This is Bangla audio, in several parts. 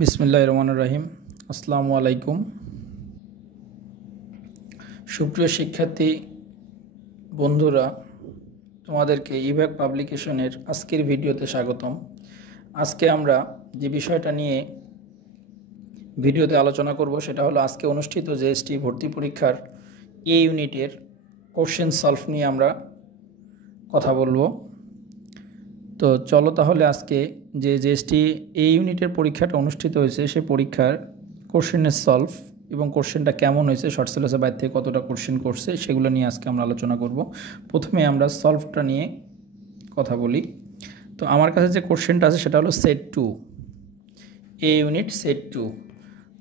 বিসমিল্লাহির রহমানির রহিম। আসসালামু আলাইকুম। সুপ্রিয় শিক্ষার্থী বন্ধুরা, তোমাদেরকে ইভ্যাক পাবলিকেশনের আজকের ভিডিওতে স্বাগতম। আজকে আমরা যে বিষয়টা নিয়ে ভিডিওতে আলোচনা করব সেটা হলো আজকে অনুষ্ঠিত জেএসটি ভর্তি পরীক্ষার এ ইউনিটের কোশ্চেন সলভ নিয়ে আমরা কথা বলবো। তো চলো তাহলে আজকে যে জেএসটি এ ইউনিটের পরীক্ষাটা অনুষ্ঠিত হয়েছে সে পরীক্ষার কোশ্চেনের সলভ এবং কোশ্চেনটা কেমন হয়েছে, শর্ট সিলেবাসের বাইরে থেকে কতটা কোশ্চেন করছে সেগুলো নিয়ে আজকে আমরা আলোচনা করব। প্রথমে আমরা সলভটা নিয়ে কথা বলি। তো আমার কাছে যে কোশ্চেনটা আছে সেটা হলো সেট 2, এ ইউনিট সেট 2,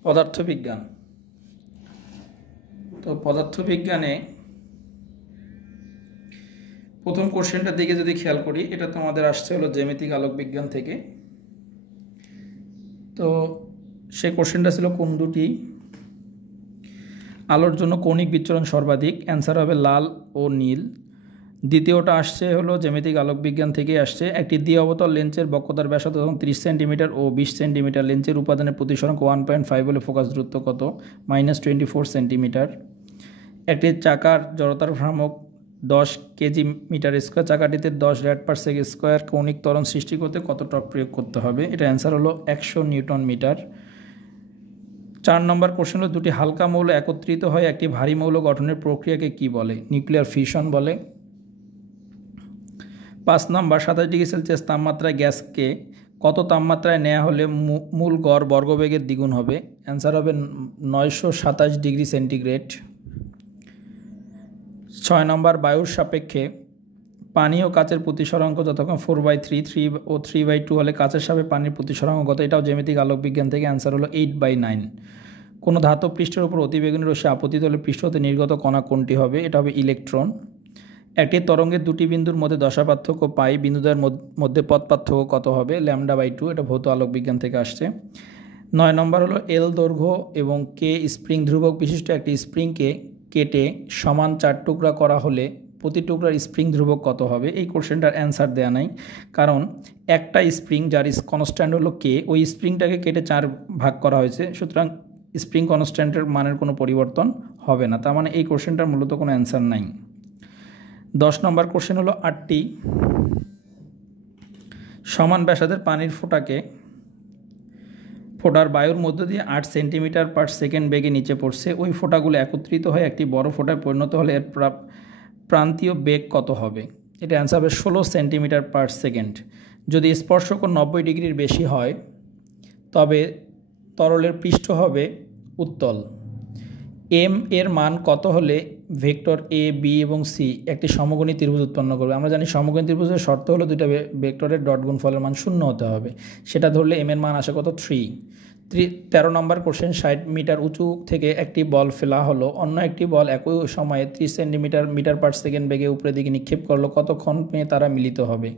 পদার্থবিজ্ঞান। তো পদার্থবিজ্ঞানে প্রথম কোশ্চেনটার দিকে যদি খেয়াল করি, এটা তোমাদের আসছে হলো জ্যামিতিক আলোক বিজ্ঞান থেকে। তো সেই কোশ্চেনটা ছিল কোন দুটি আলোর জন্য কৌণিক বিচ্ছুরণ সর্বাধিক, অ্যান্সার হবে লাল ও নীল। দ্বিতীয়টা আসছে হলো জ্যামিতিক আলোক বিজ্ঞান থেকে আসছে, একটি দ্বি অবতল লেন্সের বক্রতার ব্যাসার্ধ 30 সেন্টিমিটার ও 20 সেন্টিমিটার, লেন্সের উপাদানের প্রতিসরাঙ্ক 1.5 হলে ফোকাস দূরত্ব কত, -24 সেন্টিমিটার। একটি চাকার জড়তার ভ্রামক 10 কেজি মিটার স্কোয়ার, চাকাটিতে 10 রেড পার সেকেন্ড স্কোয়ার কৌণিক ত্বরণ সৃষ্টি করতে কত টর্ক প্রয়োগ করতে হবে, এটা অ্যান্সার হলো 100 নিউটন মিটার। 4 নম্বর কোশ্চেন হলো দুটি হালকা মৌল একত্রিত হয়ে একটি ভারী মৌল গঠনের প্রক্রিয়াকে কি বলে, নিউক্লিয়ার ফিউশন বলে। 5 নম্বর 27 ডিগ্রি সেলসিয়াস তাপমাত্রায় গ্যাসকে কত তাপমাত্রায় নেওয়া হলে মূল গড় বর্গবেগের দ্বিগুণ হবে, অ্যান্সার হবে 927 ডিগ্রি সেন্টিগ্রেড। 6 নম্বর বায়ুর সাপেক্ষে পানি ও কাচের প্রতিসরাঙ্ক যতক্ষণ 4/3, 3 ও 3/2 হলে কাচের সাপেক্ষে পানির প্রতিসরাঙ্ক কত, এটাও জ্যামিতিক আলোক বিজ্ঞান থেকে, অ্যান্সার হলো 8/9। কোনো ধাতব পৃষ্ঠের উপর অতিবেগুনি রশ্মি আপতিত হলে পৃষ্ঠ হতে নির্গত কণা কোনটি হবে, এটা হবে ইলেকট্রন। একটি তরঙ্গের দুটি বিন্দুর মধ্যে দশা পার্থক্য পাই, বিন্দুদের মধ্যে পথ পার্থক্য কত হবে, λ/2, এটা ভৌত আলোক বিজ্ঞান থেকে আসছে। 9 নম্বর হলো এল দৈর্ঘ্য এবং কে স্প্রিং ধ্রুবক বিশিষ্ট একটি স্প্রিংকে কেটে সমান 4 টুকরা করা হলে প্রতি টুকরার স্প্রিং ধ্রুবক কত হবে। এই কোশ্চেনটার অ্যান্সার দেওয়া নাই, কারণ একটা স্প্রিং যার কনস্ট্যান্ট হলো কে, ওই স্প্রিংটাকে কেটে 4 ভাগ করা হয়েছে, সুতরাং স্প্রিং কনস্ট্যান্টের মানের কোনো পরিবর্তন হবে না, তার মানে এই কোশ্চেনটার মূলত কোনো অ্যান্সার নাই। 10 নম্বর কোশ্চেন হলো 8টি সমান ব্যাসার্ধের পানির ফোঁটার বায়ুর মধ্য দিয়ে 8 সেন্টিমিটার পার সেকেন্ড বেগে নিচে পড়ছে, ওই ফোঁটাগুলো একত্রিত হয়ে একটি বড় ফোঁটায় পরিণত হলে এর প্রান্তীয় বেগ কত হবে, এটা অ্যান্সার হবে 16 সেন্টিমিটার পার সেকেন্ড। যদি স্পর্শকোণ 90 ডিগ্রির বেশি হয় তবে তরলের পৃষ্ঠ হবে উত্তল। এম এর মান কত হলে ভেক্টর এ বি এবং সি একটি সমকোণী ত্রিভুজ উৎপন্ন করবে। আমরা জানি সমকোণী ত্রিভুজের শর্ত হলো দুইটা ভেক্টরের ডট গুণফলের মান 0 হতে হবে, সেটা ধরলে এম এর মান আসে কত, 3। 13 নম্বর কোশ্চেন 60 মিটার উঁচু থেকে একটি বল ফেলা হলো, অন্য একটি বল একই সময়ে 30 সেন্টিমিটার মিটার পার সেকেন্ড বেগে উপরের দিকে নিক্ষেপ করলো, কতক্ষণ পেয়ে তারা মিলিত হবে,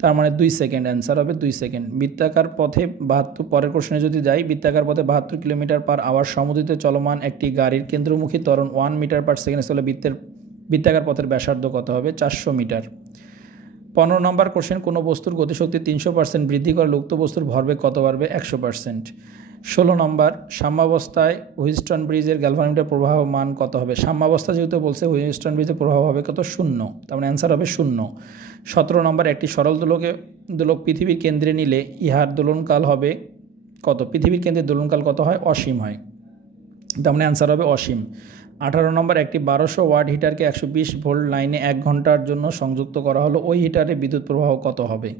তার মানে 2 সেকেন্ড, অ্যান্সার হবে 2 সেকেন্ড। বৃত্তাকার পথে 72, পরের কোশ্চেনে যদি যাই, বৃত্তাকার পথে 72 কিলোমিটার পার আওয়ার সমুদ্রিতে চলমান একটি গাড়ির কেন্দ্রমুখী ত্বরণ 1 মিটার পার সেকেন্ড হলে বৃত্তাকার পথের ব্যাসার্ধ কত হবে, 400 মিটার। 15 নম্বর কোশ্চেন কোনো বস্তুর গতিশক্তি 300% বৃদ্ধি করলে উক্ত বস্তুর ভরবেগ কত বাড়বে, 100%। 16 নম্বর সাম্যাবস্থায় হুইস্টন ব্রিজের গ্যালভানোমিটার প্রবাহ মান কত হবে, সাম্যাবস্থা যেহেতু বলছে হুইস্টন ব্রিজের প্রবাহ হবে কত, 0, তার মানে অ্যান্সার হবে 0। 17 নম্বর একটি সরল দোলক পৃথিবীর কেন্দ্রে নিলে ইহার দোলনকাল হবে কত, পৃথিবীর কেন্দ্রে দোলনকাল কত হয়, অসীম হয়, তার মানে অ্যান্সার হবে অসীম। 18 নম্বর একটি 1200 ওয়াট হিটারকে 120 ভোল্ট লাইনে 1 ঘন্টার জন্য সংযুক্ত করা হলো, ওই হিটারে বিদ্যুৎ প্রবাহ কত হবে,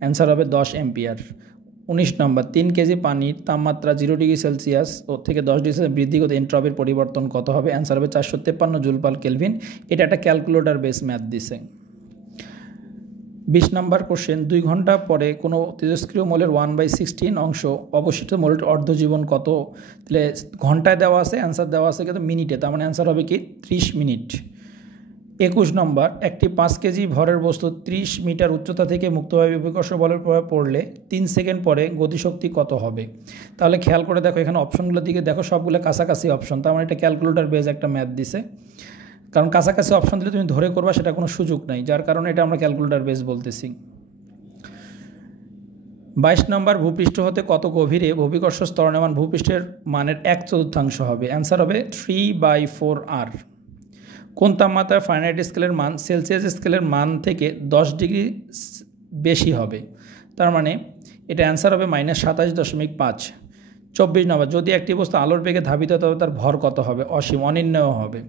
অ্যান্সার হবে 10 অ্যাম্পিয়ার। 19 নম্বর 3 কেজি পানির তাপমাত্রা 0 ডিগ্রি সেলসিয়াস থেকে 10 ডিগ্রি সেলসিয়াস বৃদ্ধি করতে এন্ট্রপির পরিবর্তন কত হবে, অ্যান্সার হবে 453 জুল পার কেলভিন। এটা একটা ক্যালকুলেটর বেস ম্যাথ দিছে। 20 নম্বর কোশ্চেন 2 ঘন্টা পরে কোনো তেজস্ক্রিয় মৌলের 1/16 অংশ অবশিষ্ট মৌলের অর্ধজীবন কত, তাহলে ঘন্টায় দেওয়া আছে, অ্যান্সার দেওয়া আছে কিন্তু মিনিটে, তার মানে অ্যান্সার হবে কি 30 মিনিট। 21 নম্বর একটি 5 কেজি ভরের বস্তু 30 মিটার উচ্চতা থেকে মুক্তভাবে অভিকর্ষ বলের প্রভাবে পড়লে 3 সেকেন্ড পরে গতিশক্তি কত হবে। তাহলে খেয়াল করে দেখো, এখানে অপশনগুলোর দিকে দেখো, সবগুলো কাছাকাছি অপশন, তার মানে এটা ক্যালকুলেটর বেস একটা ম্যাথ দিছে, কারণ কাছাকাছি অপশন দিলে তুমি ধরে করবা সেটা কোনো সুযোগ নাই, যার কারণে এটা আমরা ক্যালকুলেটর বেস বলতেছি। 22 নম্বর, ভূপৃষ্ঠ হতে কত গভীরে ভূবিকর্ষ স্তরণমান ভূপৃষ্ঠের মানের 1/4 হবে? অ্যান্সার হবে 3/4r। কোন তাপমাত্রায় ফারেনহাইট স্কেলের মান সেলসিয়াস স্কেলের মান থেকে 10 ডিগ্রি বেশি হবে? তার মানে এটা অ্যান্সার হবে -27.5। 24 নম্বর, যদি একটি বস্তু আলোর বেগে ধাবিত তবে তার ভর কত হবে? অসীম, অনির্ণয় হবে।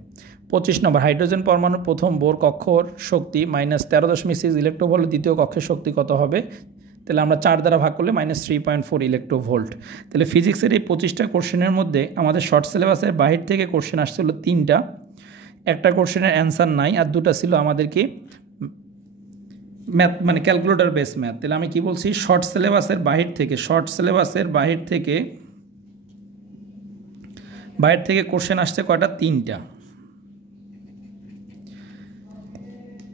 25 নম্বর, হাইড্রোজেন পরমাণুর প্রথম বোর কক্ষর শক্তি -13.6 ইলেকট্রোভোল্ট, দ্বিতীয় কক্ষের শক্তি কত হবে? তাহলে আমরা 4 দ্বারা ভাগ করলে -3.4 ইলেকট্রোভোল্ট। তাহলে ফিজিক্সের এই 25টা কোশ্চেনের মধ্যে আমাদের শর্ট সিলেবাসের বাহির থেকে কোশ্চেন আসছিল 3টা, একটা কোশ্চেনের অ্যান্সার নাই, আর 2টা ছিল আমাদেরকে ম্যাথ মানে ক্যালকুলেটর বেস ম্যাথ। তাহলে আমি কি বলছি, শর্ট সিলেবাসের বাহির থেকে কোশ্চেন আসছে কয়টা? 3টা।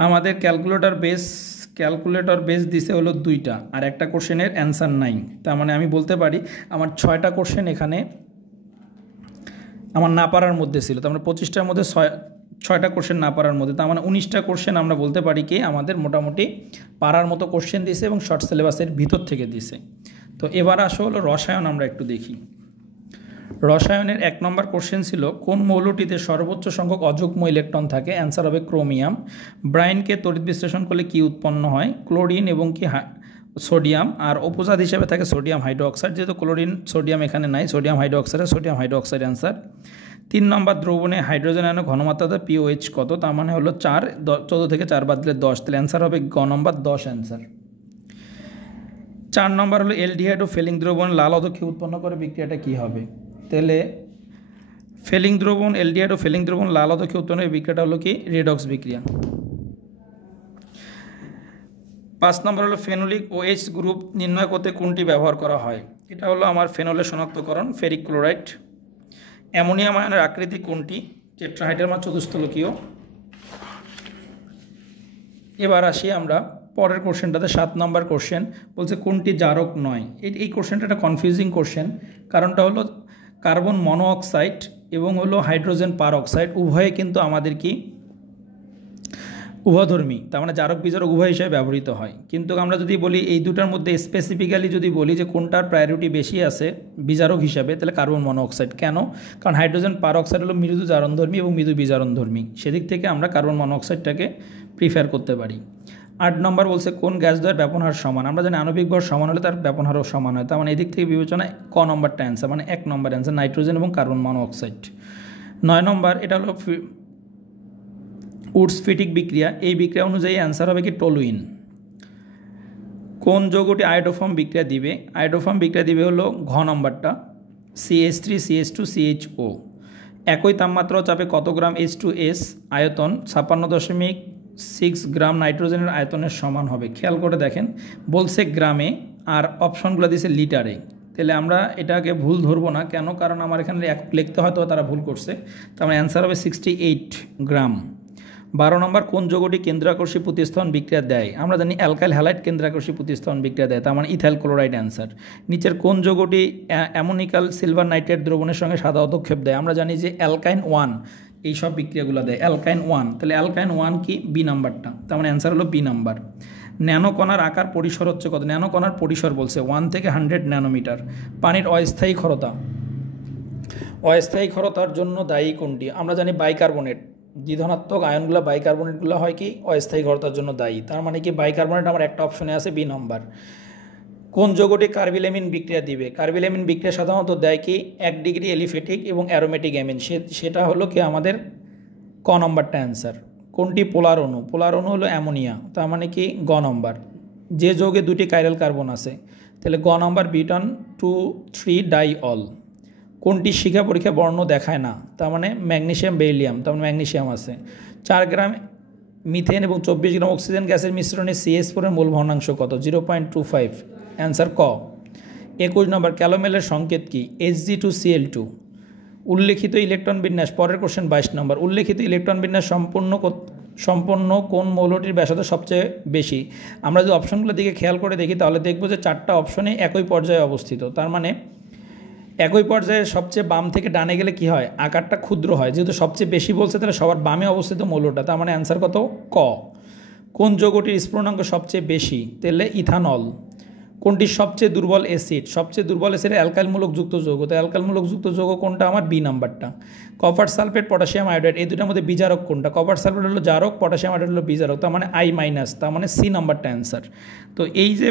আমাদের ক্যালকুলেটর বেস দিছে হলো 2টা, আর একটা কোশ্চেনের অ্যান্সার নাই। তার মানে আমি বলতে পারি আমার 6টা কোশ্চেন এখানে আমার না পারার মধ্যে ছিল। তার মানে 25টার মধ্যে 6টা কোশ্চেন না পারার মধ্যে, তার মানে 19টা কোশ্চেন আমরা বলতে পারি কি আমাদের মোটামুটি পারার মতো কোশ্চেন দিছে এবং শর্ট সিলেবাসের ভিতর থেকে দিছে। তো এবার আসো হলো রসায়ন, আমরা একটু দেখি। রসায়নের 1 নম্বর কোশ্চেন ছিল কোন মৌলটিতে সর্বোচ্চ সংখ্যক অযুগ্ম ইলেকট্রন থাকে? অ্যান্সার হবে ক্রোমিয়াম। ব্রাইনকে তড়িৎ বিশ্লেষণ করলে কি উৎপন্ন হয়? ক্লোরিন এবং কি সোডিয়াম। আর উপজাত হিসেবে থাকে সোডিয়াম হাইড্রোক্সাইড, যেহেতু ক্লোরিন সোডিয়াম এখানে নাই, সোডিয়াম হাইড্রোক্সাইড অ্যান্সার। 3 নম্বর, দ্রবণে হাইড্রোজেন আয়নের ঘনমাত্রাতে পিওএইচ কত? তার মানে হলো 4, 14 থেকে 4 বাদ দিলে 10, তাহলে অ্যান্সার হবে গ নম্বর 10 অ্যান্সার। 4 নম্বর হলো এলডিহাইড ও ফেলিং দ্রবণ লাল অধক্ষে উৎপন্ন করে বিক্রিয়াটা কি হবে? তাহলে ফেলিং দ্রবণ, এলডিহাইড ও ফেলিং দ্রবণ লাল অধক্ষে উৎপন্ন এই বিক্রিয়াটা হলো কি রেডক্স বিক্রিয়া। 5 নম্বর হলো ফেনোলিক OH গ্রুপ নির্ণয় করতে কোনটি ব্যবহার করা হয়? এটা হলো আমার ফেনলের শনাক্তকরণ, ফেরিক ক্লোরাইড। অ্যামোনিয়াম আয়নের আকৃতি কোনটি? টেট্রাহাইড্রাল চতুস্থলকীয়। এবার আসি আমরা পরের কোশ্চেনটাতে, 7 নম্বর কোশ্চেন বলছে কোনটি জারক নয়? এই কোশ্চেনটা একটা কনফিউজিং কোশ্চেন, কারণটা হলো কার্বন মনোঅক্সাইড এবং হলো হাইড্রোজেন পারঅক্সাইড উভয়ে কিন্তু আমাদের কি উভধর্মী, তার মানে জারক বিজারক উভয় হিসেবে ব্যবহৃত হয়। কিন্তু আমরা যদি বলি এই দুটার মধ্যে স্পেসিফিক্যালি যদি বলি যে কোনটার প্রায়োরিটি বেশি আছে বিজারক হিসাবে, তাহলে কার্বন মনোঅক্সাইড। কেন? কারণ হাইড্রোজেন পারঅক্সাইড হলো মৃদু জারণধর্মী এবং মৃদু বিজারণধর্মী, সেদিক থেকে আমরা কার্বন মনোঅক্সাইডটাকে প্রিফার করতে পারি। 8 নম্বর বলছে কোন গ্যাস দ্বয়ের ব্যাপন হার সমান? আমরা জানি আণবিক ভর সমান হলে তার ব্যাপন হারও সমান হয়, তার মানে এদিক থেকে বিবেচনায় ক নম্বরটা অ্যান্সার, মানে 1 নম্বর অ্যান্সার, নাইট্রোজেন এবং কার্বন মনোঅক্সাইড। 9 নম্বর, এটা হলো উডস-ফিটিক বিক্রিয়া, এই বিক্রিয়া অনুযায়ী অ্যান্সার হবে কি টলুইন। কোন যৌগটি আয়োডোফর্ম বিক্রিয়া দিবে? আয়োডোফর্ম বিক্রিয়া দিবে হলো ঘ নম্বরটা, CH3 CH2 CHO। একই তাপমাত্রা ও চাপে কত গ্রাম H2S আয়তন 56.6 গ্রাম নাইট্রোজেনের আয়তনের সমান হবে? খেয়াল করে দেখেন, বলছে গ্রামে আর অপশনগুলো দিয়েছে লিটারে। তাহলে আমরা এটাকে ভুল ধরবো না, কেন? কারণ আমার এখানে একক লিখতে হয়তো তারা ভুল করছে, তার মানে অ্যান্সার হবে 68 গ্রাম। 12 নম্বর, কোন যৌগটি কেন্দ্রাকর্ষী প্রতিস্থাপন বিক্রিয়া দেয়? আমরা জানি অ্যালকাইল হ্যালাইড কেন্দ্রাকর্ষী প্রতিস্থাপন বিক্রিয়া দেয়, তার মানে ইথাইল ক্লোরাইড অ্যান্সার। নিচের কোন যৌগটি অ্যামোনিকাল সিলভার নাইট্রেট দ্রবণের সঙ্গে সাদা অধক্ষেপ দেয়? আমরা জানি যে অ্যালকাইন 1 এই সব বিক্রিয়াগুলো দেয়, অ্যালকাইন 1। তাহলে অ্যালকাইন 1 কি? বি নাম্বারটা, তার মানে অ্যান্সার হলো বি নাম্বার। ন্যানোকণার আকার পরিসর হচ্ছে কত? ন্যানোকণার পরিসর বলছে 1 থেকে 100 ন্যানোমিটার। পানির অস্থায়ী ক্ষরতার জন্য দায়ী কোনটি? আমরা জানি বাইকার্বনেট, দ্বিধনাত্মক আয়নগুলো বাইকার্বনেটগুলো হয় কি অস্থায়ী ক্ষরতার জন্য দায়ী, তার মানে কি বাইকার্বনেট আমার একটা অপশনে আছে, বি নম্বর। কোন যৌগটি কার্বিলামিন বিক্রিয়া দিবে? কার্বিলামিন বিক্রিয়া সাধারণত দেয় কি 1 ডিগ্রি এলিফেটিক এবং অ্যারোমেটিক অ্যামিন, সেটা হলো কি আমাদের ক নম্বরটা অ্যান্সার। কোনটি পোলার অণু? পোলার অণু হলো অ্যামোনিয়া, তার মানে কি গ নম্বর। যে যৌগে 2টি কাইরাল কার্বন আছে, তাহলে গ নম্বর বিটন 2,3 ডাইঅল। কোনটি শিখা পরীক্ষা বর্ণ দেখায় না? তার মানে ম্যাগনেসিয়াম বেরিলিয়াম, তার মানে ম্যাগনেসিয়াম আছে। 4 গ্রাম মিথেন এবং 24 গ্রাম অক্সিজেন গ্যাসের মিশ্রণে CH4 এর মূল ভগ্নাংশ কত? 0.25, অ্যান্সার ক। 21 নম্বর, ক্যালোমেলের সংকেত কি? Hg2Cl2। উল্লেখিত ইলেকট্রন বিন্যাস, পরের কোশ্চেন 22 নম্বর, উল্লেখিত ইলেকট্রন বিন্যাস সম্পন্ন কোন মৌলটির ব্যাসার্ধ সবচেয়ে বেশি? আমরা যদি অপশনগুলো দিকে খেয়াল করে দেখি তাহলে দেখব যে 4টা অপশনে একই পর্যায়ে অবস্থিত, তার মানে একই পর্যায়ে সবচেয়ে বাম থেকে ডানে গেলে কি হয়? আকারটা ক্ষুদ্র হয়, যেহেতু সবচেয়ে বেশি বলছে তাহলে সবার বামে অবস্থিত মৌলটা, তার মানে অ্যান্সার কত? ক। কোন যৌগটির স্ফুটনাঙ্ক সবচেয়ে বেশি? তাহলে ইথানল। কোনটি সবচেয়ে দুর্বল অ্যাসিড? সবচেয়ে দুর্বল অ্যাসিড অ্যালকাইলমূলক যুক্ত যৌগ। তো অ্যালকাইলমূলক যুক্ত যৌগ কোনটা? আমার বি নাম্বারটা। কপার সালফেট, পটাশিয়াম আয়োডাইড, এই দুটার মধ্যে বিজারক কোনটা? কপার সালফেট হলো জারক, পটাশিয়াম আয়োডাইড হলো বিজারক, তার মানে I-, তার মানে সি নাম্বারটা অ্যান্সার। তো এই যে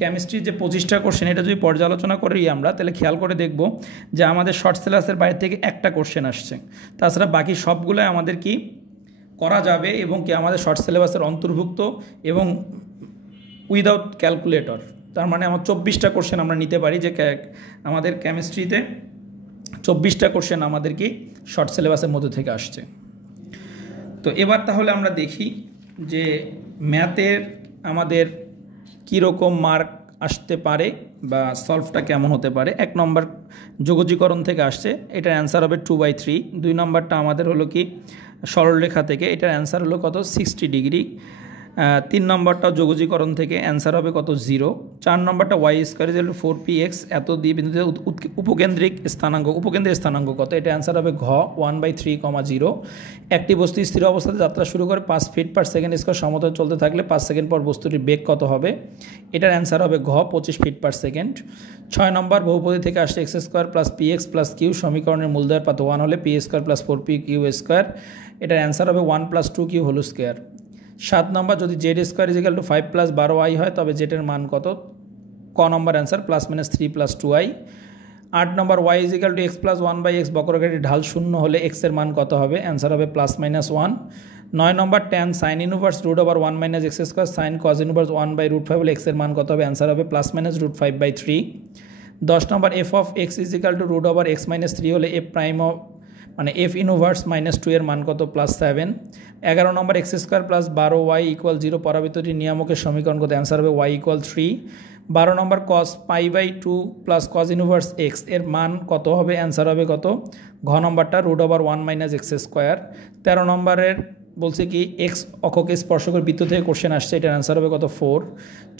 কেমিস্ট্রির যে 25টা কোশ্চেন, এটা যদি পর্যালোচনা করি আমরা, তাহলে খেয়াল করে দেখব যে আমাদের শর্ট সিলেবাসের বাইরে থেকে একটা কোশ্চেন আসছে, তাছাড়া বাকি সবগুলোই আমাদের কি করা যাবে এবং কি আমাদের শর্ট সিলেবাসের অন্তর্ভুক্ত এবং উইদাউট ক্যালকুলেটর। তার মানে আমার 24টা কোশ্চেন আমরা নিতে পারি, যে আমাদের কেমিস্ট্রিতে 24টা কোশ্চেন আমাদের কি শর্ট সিলেবাসের মধ্যে থেকে আসছে। তো এবার তাহলে আমরা দেখি যে ম্যাথের আমাদের কীরকম মার্ক আসতে পারে বা সলভটা কেমন হতে পারে। 1 নম্বর যোগজীকরণ থেকে আসছে, এটার অ্যান্সার হবে 2/3। 2 নম্বরটা আমাদের হলো কি সরলরেখা থেকে, এটার অ্যান্সার হলো কত? 60 ডিগ্রি। 3 নম্বরটা যোগজীকরণ থেকে, অ্যান্সার হবে কত? 0। 4 নম্বরটা y² 4px, এত দিয়ে বিন্দুতে উপকেন্দ্রিক স্থানাঙ্ক কত? এটা অ্যান্সার হবে ঘ 1/3, 0। একটি বস্তু স্থির অবস্থাতে যাত্রা শুরু করে 5 ফিট পার সেকেন্ড স্কয়ার সমতলে চলতে থাকলে 5 সেকেন্ড পর বস্তুটির বেগ কত হবে? এটার অ্যান্সার হবে ঘ 25 ফিট পার সেকেন্ড। 6 নম্বর বহুপদী থেকে আসছে x² + px + q, সমীকরণের মূলদ্বয়ের পাত 1 হলে p² + 4pq², এটার অ্যান্সার হবে 1 + 2q হোল স্কয়ার। 7 নম্বর যদি z² = 5 + 12i হয় তবে z এর মান কত? ক নম্বর অ্যান্সার ±3 + 2i। 8 নম্বর y = x + 1/x, বক্ররেখাটির ঢাল 0 হলে x এর মান কত হবে? অ্যান্সার হবে +-1। 9 নম্বর tan sin inverse √1 - x² sin cos inverse 1/√5 হলে x এর মান কত হবে? অ্যান্সার হবে +-√5/3। 10 নম্বর f of x = √x - 3 হলে f ইনভার্স -2 এর মান কত? +7। 11 নম্বর x² + 12y = 0 পরাবৃত্তটির নিয়ামকের সমীকরণ কত? অ্যান্সার হবে y = 3। 12 নম্বর cos π/2 + cos ইনভার্স x এর মান কত হবে? অ্যান্সার হবে কত? ঘ নম্বরটা √1 - x²। 13 নম্বরের বলছে কি x অক্ষকে স্পর্শ করে বৃত্ত থেকে কোশ্চেন আসছে, এটার অ্যান্সার হবে কত? 4।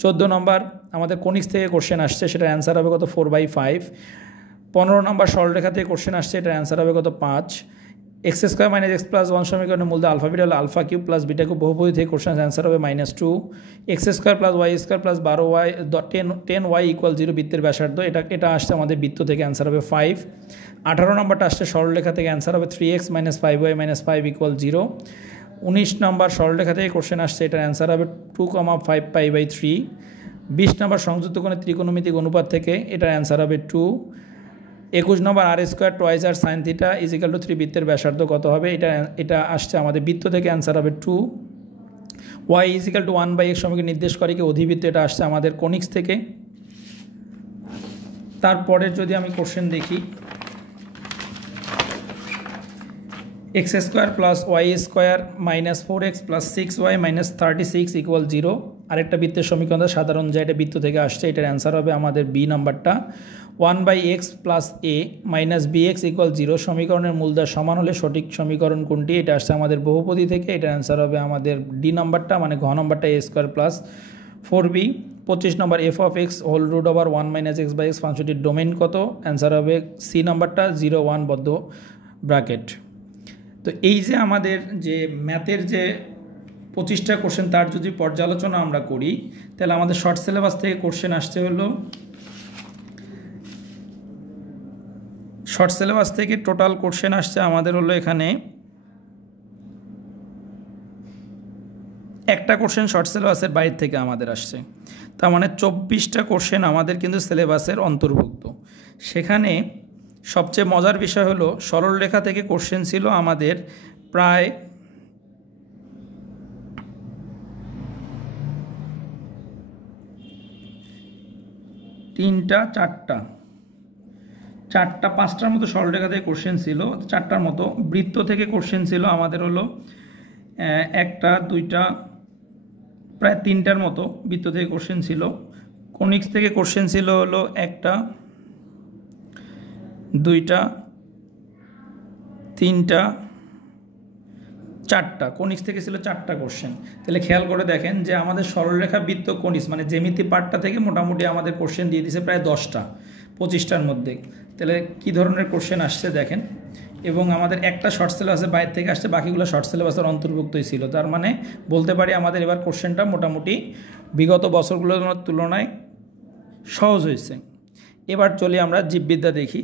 14 নম্বর আমাদের কনিক্স থেকে কোশ্চেন আসছে, সেটার অ্যান্সার হবে কত? 4/5। 15 নম্বর সরলরেখা থেকে কোশ্চেন আসছে, এটার অ্যান্সার হবে কত? 5। x² - x + 1 সমীকরণের মূলধন আলফা বিটা হলো α³ + β³ বহুপদী থেকে কোশ্চেন অ্যান্সার হবে -2। x² + y² + 12y 10y = 0 বৃত্তের ব্যাসার্ধ, এটা আসছে আমাদের বৃত্ত থেকে, অ্যান্সার হবে 5। 18 নম্বরটা আসছে সরলরেখা থেকে, অ্যান্সার হবে 3x - 5y - 5 = 0। 19 নম্বর সরলরেখা থেকে কোশ্চেন আসছে, এটার অ্যান্সার হবে 2, 5π/3। 20 নম্বর সংযুক্ত কোণের ত্রিকোণমিতিক অনুপাত থেকে, এটার অ্যান্সার হবে 2। 21 নম্বর r² * r sin θ = 3 বৃত্তের ব্যাসার্ধ কত হবে? এটা আসছে আমাদের বৃত্ত থেকে, অ্যান্সার হবে 2। y = 1/x সমীকরণ নির্দেশ করে কি অধিবৃত্ত, এটা আসছে আমাদের কনিক্স থেকে। তারপরে যদি আমি কোশ্চেন দেখি, x² + y² - 4x + 6y - 36 = 0 আরেকটা বৃত্তের সমীকরণ সাধারণ, যা এটা বৃত্ত থেকে আসছে, এটার অ্যান্সার হবে আমাদের বি নাম্বারটা। 1/x + a - bx = 0 সমীকরণের মূলদ্বয় সমান হলে সঠিক সমীকরণ কোনটি? এটা আসছে আমাদের বহুপদী থেকে, এটার অ্যান্সার হবে আমাদের ডি নাম্বারটা, মানে ঘ নাম্বারটা a² + 4b। 25 number f of x √1 - x/x ফাংশনটির ডোমেইন কত? অ্যান্সার হবে সি নাম্বারটা 0, 1 বদ্ধ ব্র্যাকেট। তো এই যে আমাদের যে ম্যাথের যে 25টা কোশ্চেন, তার যদি পর্যালোচনা আমরা করি, তাহলে আমাদের শর্ট সিলেবাস থেকে কোশ্চেন আসছে হলো, শর্ট সিলেবাস থেকে টোটাল কোশ্চেন আসছে আমাদের হলো এখানে একটা কোশ্চেন শর্ট সিলেবাসের বাইরে থেকে আমাদের আসছে, তার মানে 24টা কোশ্চেন আমাদের কিন্তু সিলেবাসের অন্তর্ভুক্ত। সেখানে সবচেয়ে মজার বিষয় হলো সরলরেখা থেকে কোশ্চেন ছিল আমাদের প্রায় 3টা 4টা 5টার মতো সরলরেখা থেকে কোশ্চেন ছিল, 4টার মতো। বৃত্ত থেকে কোশ্চেন ছিল আমাদের হলো 1টা 2টা প্রায় 3টার মতো বৃত্ত থেকে কোশ্চেন ছিল। কনিক্স থেকে কোশ্চেন ছিল হলো 1টা 2টা 3টা 4টা, কনিক্স থেকে ছিল 4টা কোশ্চেন। তাহলে খেয়াল করে দেখেন যে আমাদের সরলরেখা বৃত্ত কনিক্স মানে জ্যামিতি পার্টটা থেকে মোটামুটি আমাদের কোশ্চেন দিয়ে দিয়েছে প্রায় 10টা 25টার মধ্যে। তাহলে কী ধরনের কোশ্চেন আসছে দেখেন, এবং আমাদের একটা শর্ট সিলেবাসের বাইরে থেকে আসছে, বাকিগুলো শর্ট সিলেবাসের অন্তর্ভুক্তই ছিল। তার মানে বলতে পারি আমাদের এবার কোশ্চেনটা মোটামুটি বিগত বছরগুলোর তুলনায় সহজ হয়েছে। এবার চলি আমরা জীববিদ্যা দেখি।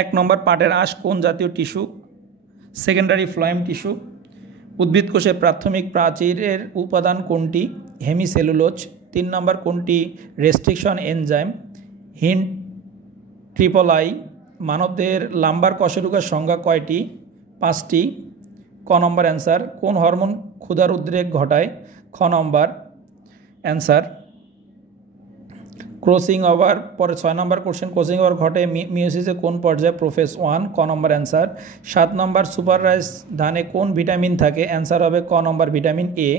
1 নম্বর পাটের আঁশ কোন জাতীয় টিস্যু? Secondary phloem tissue. উদ্ভিদ কোষে প্রাথমিক প্রাচীরের উপাদান কোনটি? হেমিসেলুলোজ। 3 নম্বর কোনটি restriction enzyme? Hint triple I. মানবদেহের লাম্বার কশেরুকার সংখ্যা কয়টি? 5টি। ক নম্বর অ্যান্সার। কোন হরমোন ক্ষুধার উদ্রেক ঘটায়? খ নম্বর অ্যান্সার। ক্রসিং ওভার, পরে 6 নম্বর কোশ্চেন, ক্রসিং ওভার ঘটে মিওসিসে কোন পর্যায়ে? প্রোফেজ 1। ক নম্বর অ্যান্সার। 7 নম্বর সুপার রাইস ধানে কোন ভিটামিন থাকে? অ্যান্সার হবে ক নম্বর ভিটামিন এ।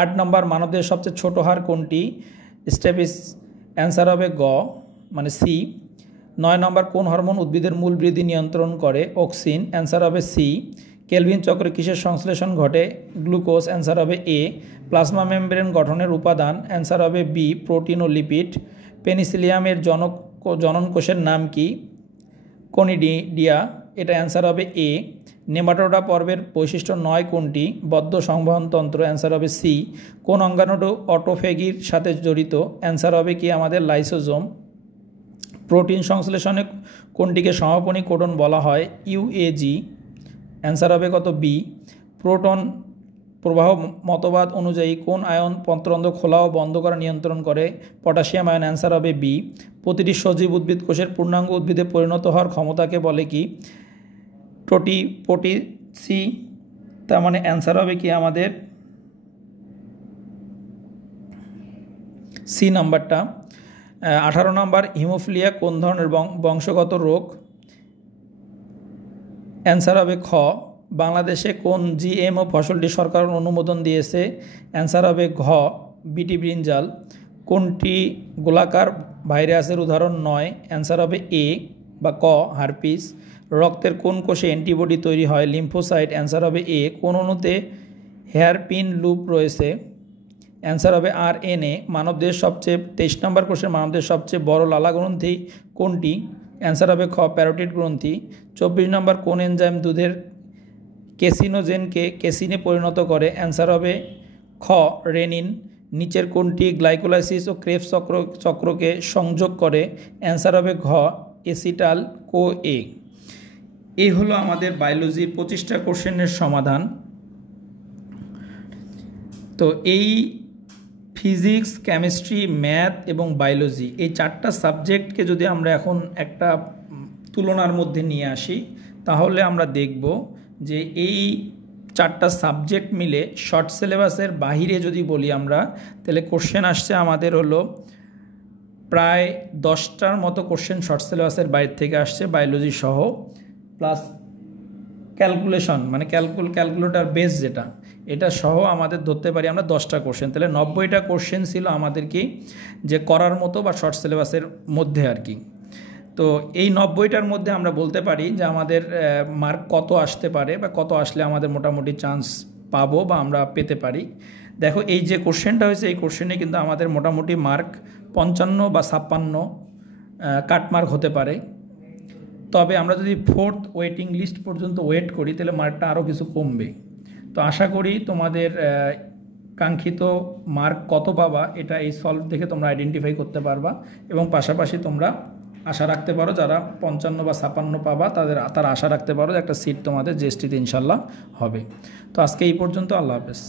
8 নম্বর মানবদেহের সবচেয়ে ছোট হাড় কোনটি? স্টেপিস। অ্যান্সার হবে গ মানে সি। 9 নম্বর কোন হরমোন উদ্ভিদের মূল বৃদ্ধি নিয়ন্ত্রণ করে? অক্সিন। অ্যান্সার হবে সি। কেলভিন চক্রে কিসের সংশ্লেষণ ঘটে? গ্লুকোজ। অ্যান্সার হবে এ। প্লাজমা মেমব্রেন গঠনের উপাদান? অ্যান্সার হবে বি প্রোটিন ও লিপিড। পেনিসিলিয়ামের জনন কোষের নাম কি? কনিডিয়া। এটা অ্যান্সার হবে এ। নেমাটোডা পর্বের বৈশিষ্ট্য 9 কোনটি? বদ্ধ সংবহনতন্ত্র। অ্যান্সার হবে সি। কোন অঙ্গাণু অটোফেগির সাথে জড়িত? অ্যান্সার হবে কি আমাদের লাইসোজোম। প্রোটিন সংশ্লেষণে কোনটিকে সমাপনী কোডন বলা হয়? ইউএজি। অ্যান্সার হবে কত? বি। প্রোটন প্রবাহ মতবাদ অনুযায়ী কোন আয়ন পত্ররন্ধ্র খোলা ও বন্ধ করা নিয়ন্ত্রণ করে? Potassium ion. অ্যান্সার হবে বি। প্রতিটি সজীব উদ্ভিদ কোষের পূর্ণাঙ্গ উদ্ভিদে পরিণত হওয়ার ক্ষমতাকে বলে কি? টোটিসি। তার মানে অ্যান্সার হবে কি আমাদের সি নাম্বারটা। 18 নম্বর হিমোফিলিয়া কোন ধরনের বংশগত রোগ? অ্যান্সার হবে খ। বাংলাদেশে কোন জিএমও ফসলটি সরকার অনুমোদন দিয়েছে? অ্যান্সার হবে ঘ বিটি ব্রিঞ্জাল। কোনটি গোলাকার ভাইরাসের উদাহরণ নয়? অ্যান্সার হবে এ বা ক হারপিস। রক্তের কোন কোষে অ্যান্টিবডি তৈরি হয়? লিম্ফোসাইট। অ্যান্সার হবে এ। কোন অণুতে হেয়ারপিন লুপ রয়েছে? অ্যান্সার হবে আর এন এ। মানবদেহের সবচেয়ে 23 নম্বর কোষের মানবদেহের সবচেয়ে বড় লালা গ্রন্থি কোনটি? অ্যান্সার হবে খ প্যারোটিড গ্রন্থি। 24 নম্বর কোন এনজাইম দুধের কেসিনোজেনকে কেসিনে পরিণত করে? অ্যান্সার হবে খ রেনিন। নিচের কোনটি গ্লাইকোলাইসিস ও ক্রেবস চক্রকে সংযোগ করে? অ্যান্সার হবে ঘ এসিটাল কো এ। এই হলো আমাদের বায়োলজির 25টা কোশ্চেনের সমাধান। তো এই ফিজিক্স, কেমিস্ট্রি, ম্যাথ এবং বায়োলজি এই 4টা সাবজেক্টকে যদি আমরা এখন একটা তুলনার মধ্যে নিয়ে আসি, তাহলে আমরা দেখব যে এই 4টা সাবজেক্ট মিলে শর্ট সিলেবাসের বাহিরে যদি বলি আমরা, তাহলে কোশ্চেন আসছে আমাদের হলো প্রায় 10টার মতো কোশ্চেন শর্ট সিলেবাসের বাইরে থেকে আসছে বায়োলজি সহ, প্লাস ক্যালকুলেশন মানে ক্যালকুলেটর বেস যেটা, এটা সহ আমাদের ধরতে পারি আমরা 10টা কোশ্চেন। তাহলে 90টা কোশ্চেন ছিল আমাদের কি যে করার মতো বা শর্ট সিলেবাসের মধ্যে আর কি। তো এই 90টার মধ্যে আমরা বলতে পারি যে আমাদের মার্ক কত আসতে পারে বা কত আসলে আমাদের মোটামুটি চান্স পাবো বা আমরা পেতে পারি। দেখো এই যে কোশ্চেনটা হয়েছে, এই কোশ্চেনে কিন্তু আমাদের মোটামুটি মার্ক 55 বা 56 কাটমার্ক হতে পারে। তবে আমরা যদি 4th ওয়েটিং লিস্ট পর্যন্ত ওয়েট করি তাহলে মার্কটা আরও কিছু কমবে। তো আশা করি তোমাদের কাঙ্ক্ষিত মার্ক কত পাবা এটা এই সলভ দেখে তোমরা আইডেন্টিফাই করতে পারবা, এবং পাশাপাশি তোমরা আশা রাখতে পারো যারা 55 বা 56 পাবা তারা আশা রাখতে পারো যে একটা সিট তোমাদের জিএসটিতে ইনশাল্লাহ হবে। তো আজকে এই পর্যন্ত, আল্লাহ হাফেজ।